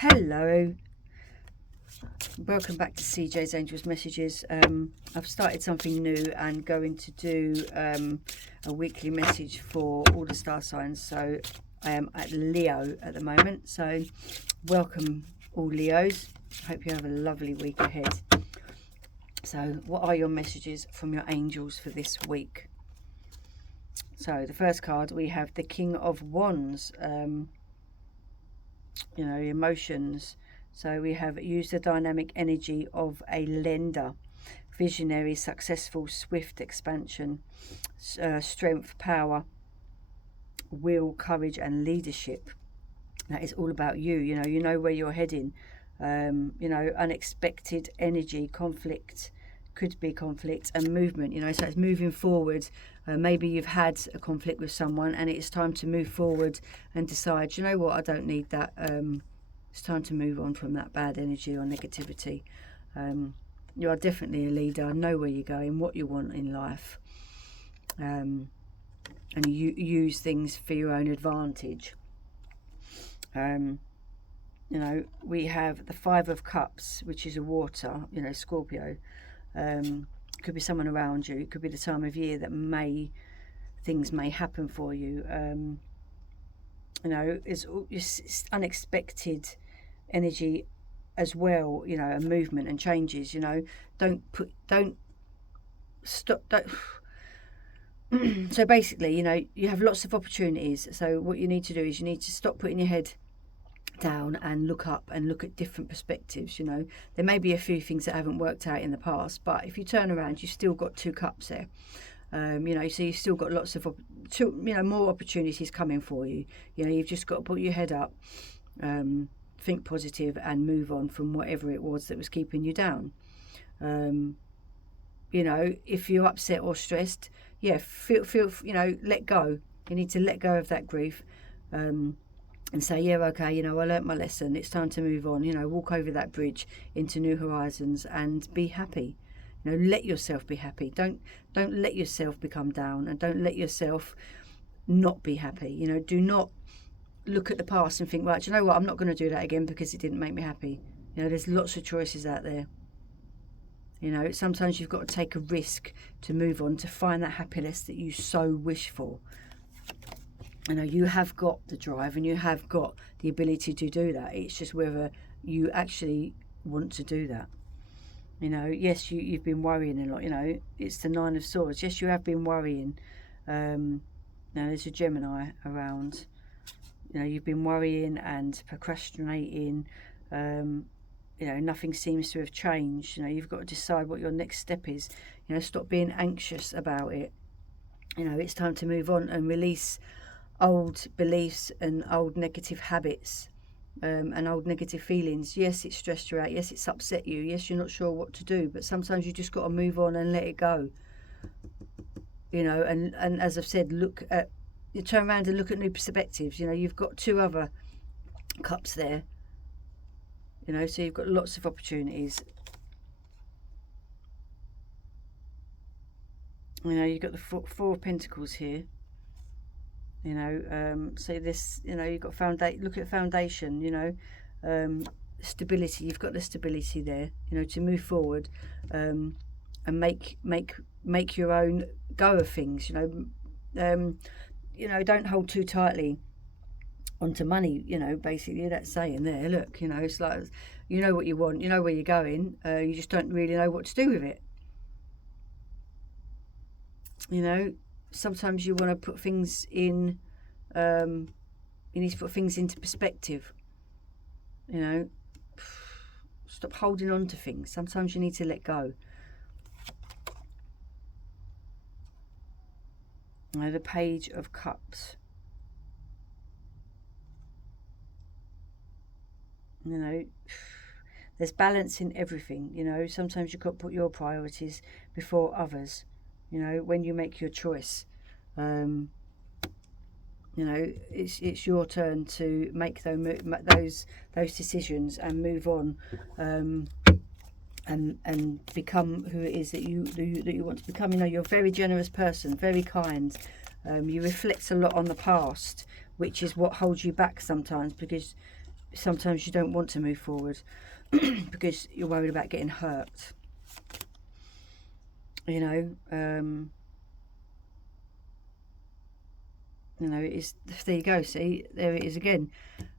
Hello, welcome back to CJ's Angels Messages. I've started something new and going to do a weekly message for all the star signs. So I am at Leo at the moment. So welcome all Leos. Hope you have a lovely week ahead. So what are your messages from your angels for this week? So the first card, we have the King of Wands. Emotions. So we have used the dynamic energy of a lender, visionary, successful, swift expansion, strength, power, will, courage and leadership. That is all about you. You know where you're heading. Unexpected energy, conflict, could be conflict and movement, so it's moving forward. Maybe you've had a conflict with someone and it's time to move forward and decide, you know what, I don't need that. It's time to move on from that bad energy or negativity. You are definitely a leader, know where you're going, what you want in life, and you use things for your own advantage. We have the Five of Cups, which is a water, Scorpio. Could be someone around you. It could be the time of year that things may happen for you. It's unexpected energy as well, and movement and changes. Don't stop. So basically, you have lots of opportunities. So what you need to do is you need to stop putting your head down and look up and look at different perspectives. There may be a few things that haven't worked out in the past, but if you turn around, you've still got two cups there. So you've still got lots of more opportunities coming for you. You've just got to put your head up, think positive and move on from whatever it was that was keeping you down. If you're upset or stressed, feel let go. You need to let go of that grief, and say, yeah, okay, I learnt my lesson. It's time to move on. Walk over that bridge into new horizons and be happy. Let yourself be happy. Don't let yourself become down, and don't let yourself not be happy. Do not look at the past and think, right, you know what, I'm not going to do that again because it didn't make me happy. There's lots of choices out there. Sometimes you've got to take a risk to move on, to find that happiness that you so wish for. You have got the drive and you have got the ability to do that. It's just whether you actually want to do that. Yes, you've been worrying a lot. It's the Nine of Swords. Yes, you have been worrying. Now there's a Gemini around. You've been worrying and procrastinating. Nothing seems to have changed. You've got to decide what your next step is. Stop being anxious about it. It's time to move on and release old beliefs and old negative habits, and old negative feelings. Yes, it stressed you out. Yes, it's upset you. Yes, you're not sure what to do, but sometimes you just got to move on and let it go. And as I've said, you turn around and look at new perspectives. You've got two other cups there. So you've got lots of opportunities. You've got the Four of Pentacles here. So this, you've got look at foundation, stability. You've got the stability there, to move forward, and make your own go of things. Don't hold too tightly onto money. Basically that's saying there. Look, it's like, what you want, where you're going. You just don't really know what to do with it. Sometimes you want to put things in, you need to put things into perspective. Stop holding on to things. Sometimes you need to let go. The Page of Cups. There's balance in everything. Sometimes you've got to put your priorities before others. When you make your choice, it's your turn to make those decisions and move on, and become who it is that you want to become. You're a very generous person, very kind. You reflect a lot on the past, which is what holds you back sometimes, because sometimes you don't want to move forward because you're worried about getting hurt. You know, it is. There you go. See, there it is again.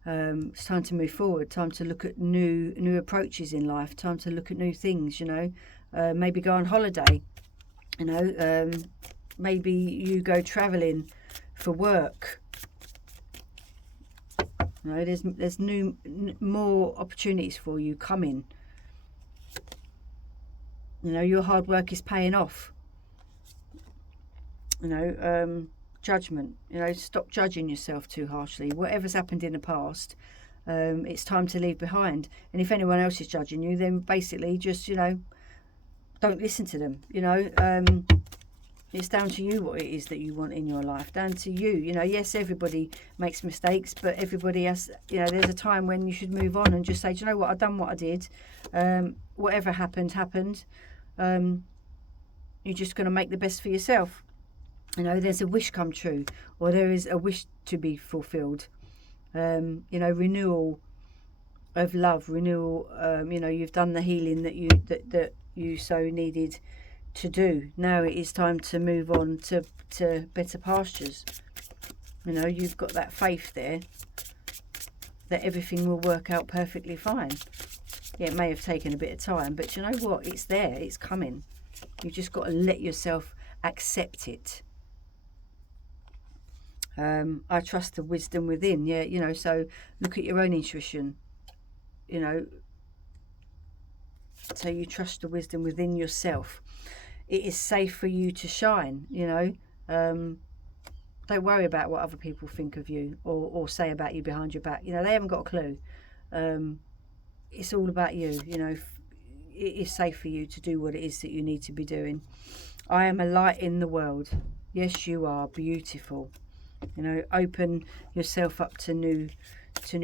It's time to move forward. Time to look at new approaches in life. Time to look at new things. You know, maybe go on holiday. You know, maybe you go travelling for work. You know, there's more opportunities for you coming. You know, your hard work is paying off. You know, judgment. You know, stop judging yourself too harshly. Whatever's happened in the past, it's time to leave behind. And if anyone else is judging you, then basically just, you know, don't listen to them. You know, it's down to you what it is that you want in your life. Down to you. You know, yes, everybody makes mistakes, but everybody has, you know, there's a time when you should move on and just say, do you know what, I've done what I did. Whatever happened. You're just going to make the best for yourself. You know, there's a wish come true, or there is a wish to be fulfilled. You know, renewal of love, renewal. You know, you've done the healing that you so needed to do. Now it is time to move on to better pastures. You know, you've got that faith there that everything will work out perfectly fine. Yeah, it may have taken a bit of time, but you know what? It's there. It's coming. You've just got to let yourself accept it. I trust the wisdom within. Yeah, you know, so look at your own intuition. You know, so you trust the wisdom within yourself. It is safe for you to shine. You know, don't worry about what other people think of you or say about you behind your back. You know, they haven't got a clue. It's all about you. You know, it is safe for you to do what it is that you need to be doing. I am a light in the world. Yes, you are beautiful. You know, open yourself up to new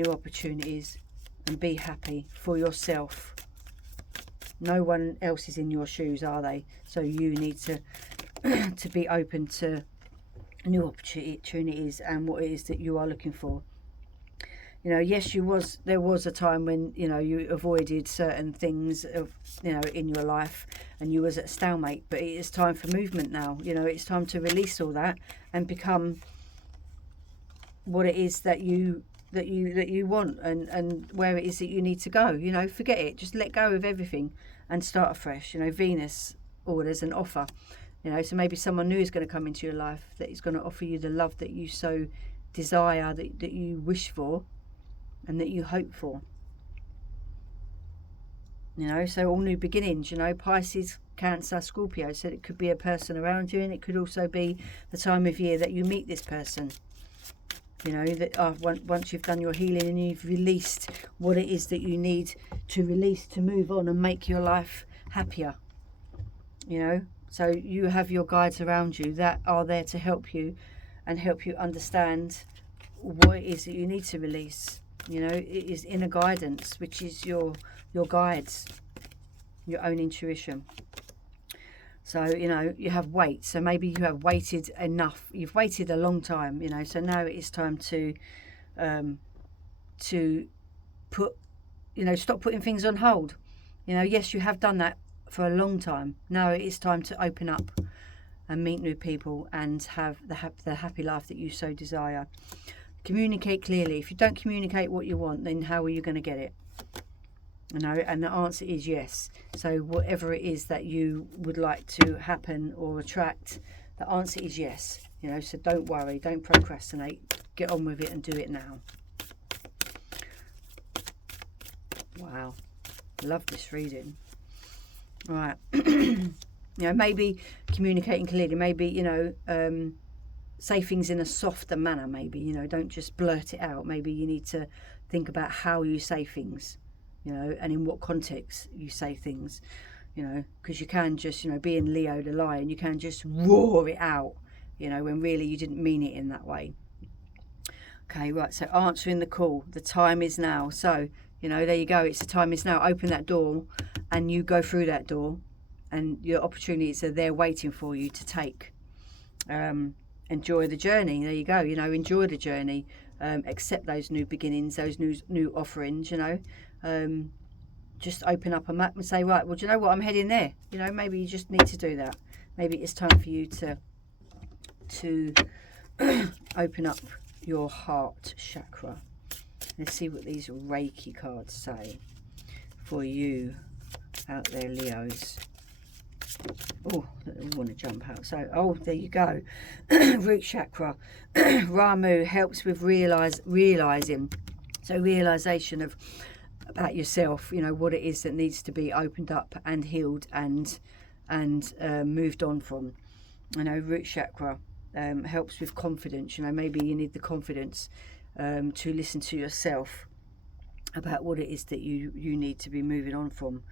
opportunities and be happy for yourself. No one else is in your shoes, are they? So you need to be open to new opportunities and what it is that you are looking for. You know, yes, there was a time when, you know, you avoided certain things of, you know, in your life, and you was at a stalemate, but it is time for movement now. You know, it's time to release all that and become what it is that you want and where it is that you need to go. You know, forget it, just let go of everything and start afresh. You know, Venus orders an offer. You know, so maybe someone new is going to come into your life that is going to offer you the love that you so desire, that you wish for and that you hope for. You know, so all new beginnings. You know, Pisces, Cancer, Scorpio. So it could be a person around you, and it could also be the time of year that you meet this person. You know, that once you've done your healing and you've released what it is that you need to release to move on and make your life happier. You know, so you have your guides around you that are there to help you and help you understand what it is that you need to release. You know, it is inner guidance, which is your guides, your own intuition. So, you know, you have wait. So maybe you have waited enough. You've waited a long time, you know. So now it is time to put, you know, stop putting things on hold. You know, yes, you have done that for a long time. Now it is time to open up and meet new people and have the happy life that you so desire. Communicate clearly. If you don't communicate what you want, then how are you going to get it? You know, and the answer is yes. So whatever it is that you would like to happen or attract, the answer is yes. You know, so don't worry, don't procrastinate. Get on with it and do it now. Wow, love this reading. Right. You know, maybe communicating clearly. Maybe, you know, say things in a softer manner. Maybe, you know, don't just blurt it out. Maybe you need to think about how you say things. You know, and in what context you say things, you know, because you can just, you know, being Leo the lion, you can just roar it out, you know, when really you didn't mean it in that way. Okay, right, so answering the call, the time is now. So, you know, there you go, it's the time is now. Open that door and you go through that door and your opportunities are there waiting for you to take. Enjoy the journey. There you go, you know, enjoy the journey. accept those new beginnings, those new offerings, you know. Just open up a map and say, right, well, do you know what, I'm heading there. You know, maybe you just need to do that. Maybe it's time for you to open up your heart chakra. Let's see what these Reiki cards say for you out there, Leos. Oh, I want to jump out. So, oh, there you go. Root chakra. Ramu helps with realizing. So, realization of about yourself. You know what it is that needs to be opened up and healed and moved on from. You know, root chakra helps with confidence. You know, maybe you need the confidence to listen to yourself about what it is that you need to be moving on from.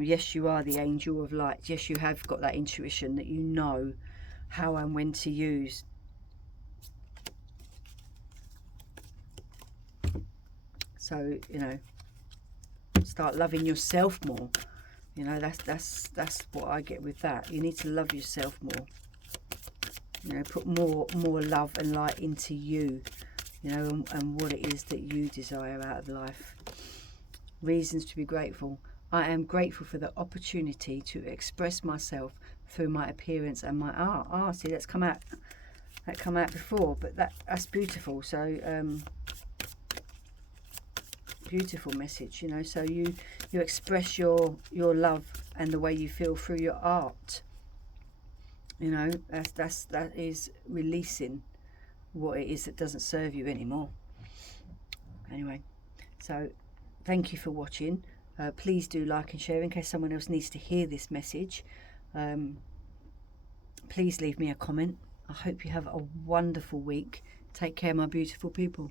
Yes, you are the angel of light. Yes, you have got that intuition that you know how and when to use. So, you know, start loving yourself more. You know, that's what I get with that. You need to love yourself more. You know, put more love and light into you. You know, and what it is that you desire out of life. Reasons to be grateful. I am grateful for the opportunity to express myself through my appearance and my art. Ah, see, that's come out. That come out before, but that's beautiful. So, beautiful message. You know, so you express your love and the way you feel through your art. You know, that is releasing what it is that doesn't serve you anymore. Anyway, so thank you for watching. Please do like and share in case someone else needs to hear this message. Please leave me a comment. I hope you have a wonderful week. Take care, my beautiful people.